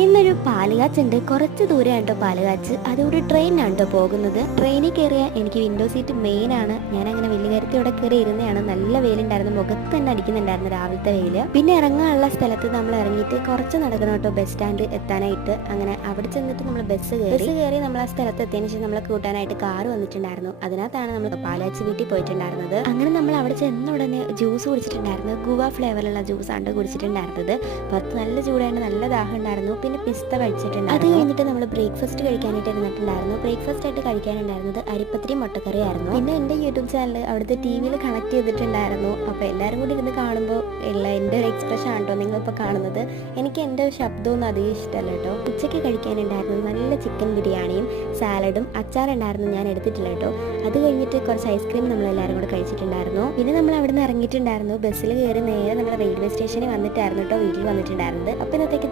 ഇന്നൊരു പാലുകാച്ചുണ്ട്. കുറച്ച് ദൂരം കേട്ടോ പാലുകാച്ച്. അതുകൂടി ട്രെയിനാണ് കേട്ടോ പോകുന്നത്. ട്രെയിനിൽ കയറിയ എനിക്ക് വിൻഡോ സീറ്റ് മെയിൻ ആണ്. ഞാൻ അങ്ങനെ വലിയ കാര്യത്തിൽ ഇവിടെ കയറി ഇരുന്നതാണ്. നല്ല വെയിലുണ്ടായിരുന്നു, മുഖത്ത് തന്നെ അടിക്കുന്നുണ്ടായിരുന്നു രാവിലത്തെ വെയില്. പിന്നെ ഇറങ്ങാനുള്ള സ്ഥലത്ത് നമ്മൾ ഇറങ്ങിയിട്ട് കുറച്ച് നടക്കണം കേട്ടോ ബസ് സ്റ്റാൻഡ് എത്താനായിട്ട്. അങ്ങനെ അവിടെ ചെന്നിട്ട് നമ്മൾ ബസ് കയറി നമ്മൾ ആ സ്ഥലത്ത് എത്തിയതിനു ശേഷം നമ്മളെ കൂട്ടാനായിട്ട് കാറ് വന്നിട്ടുണ്ടായിരുന്നു. അതിനകത്താണ് നമ്മൾ പാലാച്ചി വീട്ടിൽ പോയിട്ടുണ്ടായിരുന്നത്. അങ്ങനെ നമ്മൾ അവിടെ ചെന്ന ഉടനെ ജ്യൂസ് കുടിച്ചിട്ടുണ്ടായിരുന്നു. ഗുവ ഫ്ലേവറിലുള്ള ജ്യൂസാണ് കുടിച്ചിട്ടുണ്ടായിരുന്നത്. പുറത്ത് നല്ല ചൂടായിട്ട് നല്ല ദാഹം ഉണ്ടായിരുന്നു. പിന്നെ പിസ്ത കഴിച്ചിട്ടുണ്ട്. അത് കഴിഞ്ഞിട്ട് നമ്മൾ ബ്രേക്ക്ഫാസ്റ്റ് കഴിക്കാനായിട്ട് ഇരുന്നിട്ടുണ്ടായിരുന്നു. ബ്രേക്ക്ഫാസ്റ്റ് ആയിട്ട് കഴിക്കാനുണ്ടായിരുന്നത് അരിപ്പത്തിരി മുട്ടക്കറി ആയിരുന്നു. പിന്നെ എൻ്റെ യൂട്യൂബ് ചാനൽ അവിടുത്തെ ടി.വിയിൽ കണക്ട് ചെയ്തിട്ടുണ്ടായിരുന്നു. അപ്പോൾ എല്ലാവരും കൂടി ഇരുന്ന് കാണുമ്പോൾ ഉള്ള എൻ്റെ ഒരു എക്സ്പ്രഷൻ ആണ് കേട്ടോ നിങ്ങളിപ്പോൾ കാണുന്നത്. എനിക്ക് എൻ്റെ ശബ്ദമൊന്നും അധികം ഇഷ്ടമല്ല കേട്ടോ. ഉച്ചയ്ക്ക് കഴിക്കാനുണ്ടായിരുന്നത് നല്ല ചിക്കൻ ബിരിയാണിയും സാലഡും അച്ചാറുണ്ടായിരുന്നു. ഞാൻ എടുത്തിട്ടില്ല കേട്ടോ. അത് കഴിഞ്ഞിട്ട് കുറച്ച് ഐസ്ക്രീം നമ്മളെല്ലാവരും കൂടെ കഴിച്ചിട്ടുണ്ടായിരുന്നു. പിന്നെ നമ്മൾ അവിടെ നിന്ന് ഇറങ്ങിയിട്ടുണ്ടായിരുന്നു. ബസ്സിൽ കയറി നേരെ നമ്മൾ റെയിൽവേ സ്റ്റേഷനിൽ വന്നിട്ടായിരുന്നു കേട്ടോ വീട്ടിൽ വന്നിട്ടുണ്ടായിരുന്നത്. അപ്പോൾ ഇന്നത്തേക്ക്